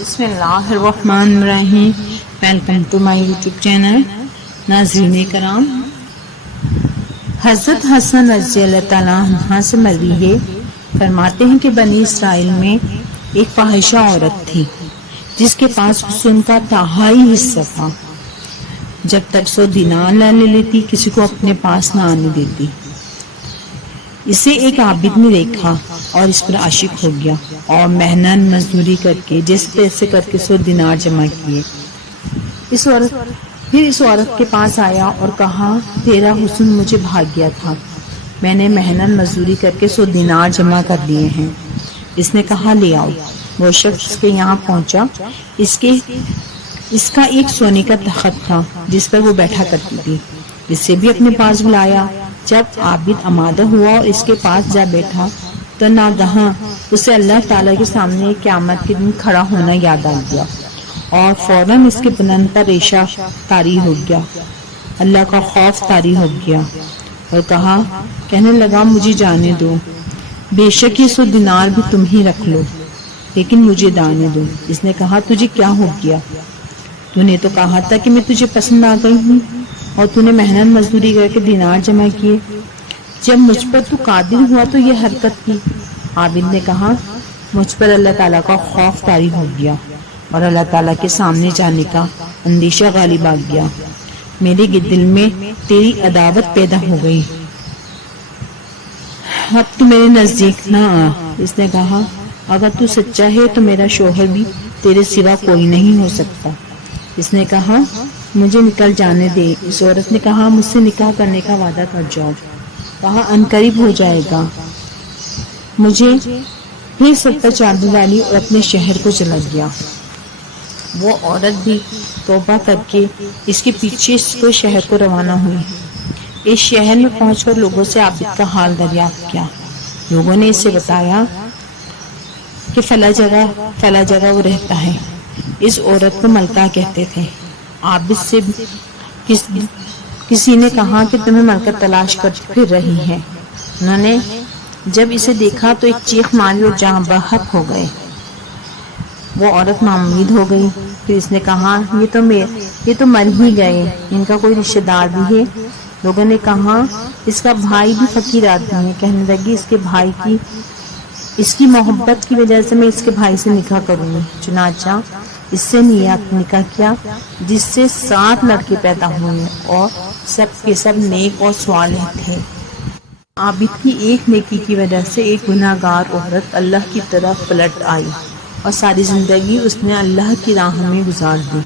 بسم اللہ الرحمن الرحیم. Welcome to my YouTube channel. ناظرین کرام، حضرت حسن رضی اللہ تعالیٰ عنہ سے مروی ہے، فرماتے ہیں کہ بنی اسرائیل میں ایک فاحشہ عورت تھی جس کے پاس حسن کا تہائی حصہ تھا. جب تک 100 دینار نہ لے لیتی کسی کو اپنے پاس نہ آنے دیتی. اسے ایک عابد نے دیکھا اور اس پر عاشق ہو گیا اور محنت مزدوری کر کے جیسے تیسے کر کے 100 دینار جمع کیے. اس عورت کے پاس آیا اور کہا، تیرا حسن مجھے بھاگ گیا تھا، میں نے محنت مزدوری کر کے 100 دینار جمع کر لیے ہیں. اس نے کہا، لے آؤ. وہ شخص اس کے یہاں پہنچا. اس کا ایک سونے کا تخت تھا جس پر وہ بیٹھا کرتی تھی. اسے بھی اپنے پاس بلایا. جب عابد آمادہ ہوا اور اس کے پاس جا بیٹھا تو ناگہاں اسے اللہ تعالیٰ کے سامنے قیامت کے دن کھڑا ہونا یاد آ گیا اور فوراً اس کے بلند پر ریشہ طاری ہو گیا. اللہ کا خوف طاری ہو گیا اور کہنے لگا، مجھے جانے دو، بے شک یہ 100 دینار بھی تم ہی رکھ لو، لیکن مجھے جانے دو. اس نے کہا، تجھے کیا ہو گیا؟ تو نے تو کہا تھا کہ میں تجھے پسند آ گئی ہوں اور تو نے محنت مزدوری کر کے دینار جمع کیے. جب مجھ پر تو قادر ہوا تو یہ حرکت کی. عابد نے کہا، مجھ پر اللہ تعالیٰ کا خوف طاری ہو گیا اور اللہ تعالیٰ کے سامنے جانے کا اندیشہ غالب آ گیا. میرے دل میں تیری عداوت پیدا ہو گئی. اب تو میرے نزدیک نہ آ. اس نے کہا، اگر تو سچا ہے تو میرا شوہر بھی تیرے سوا کوئی نہیں ہو سکتا. اس نے کہا، مجھے نکل جانے دے. اس عورت نے کہا، مجھ سے نکاح کرنے کا وعدہ کر جاؤ. کہا، عنقریب ہو جائے گا. مجھے ہی سب پر چادر ڈالی اور اپنے شہر کو چلا گیا. وہ عورت بھی توبہ کر کے اس کے پیچھے اس کو شہر کو روانہ ہوئی. اس شہر میں پہنچ کر لوگوں سے عابد کا حال دریافت کیا. لوگوں نے اسے بتایا کہ فلاں جگہ وہ رہتا ہے. اس عورت کو ملکہ کہتے تھے. عابد سے کسی نے کہا کہ تمہیں ملکہ تلاش کر پھر رہی ہے. انہوں نے جب اسے دیکھا تو ایک چیخ ماری اور جہاں بحق ہو گئے. وہ عورت ناامید ہو گئی. پھر اس نے کہا، یہ تو مر ہی گئے، ان کا کوئی رشتہ دار بھی ہے؟ لوگوں نے کہا، اس کا بھائی بھی فقیر آدمی ہے. کہنے لگی، اس کی محبت کی وجہ سے میں اس کے بھائی سے نکاح کروں گی. چنانچہ اس سے نکاح کیا، جس سے 7 لڑکے پیدا ہوئے اور سب کے سب نیک اور صالح تھے. عابد کی ایک نیکی کی وجہ سے ایک گناہ گار عورت اللہ کی طرف پلٹ آئی اور ساری زندگی اس نے اللہ کی راہ میں گزار دی.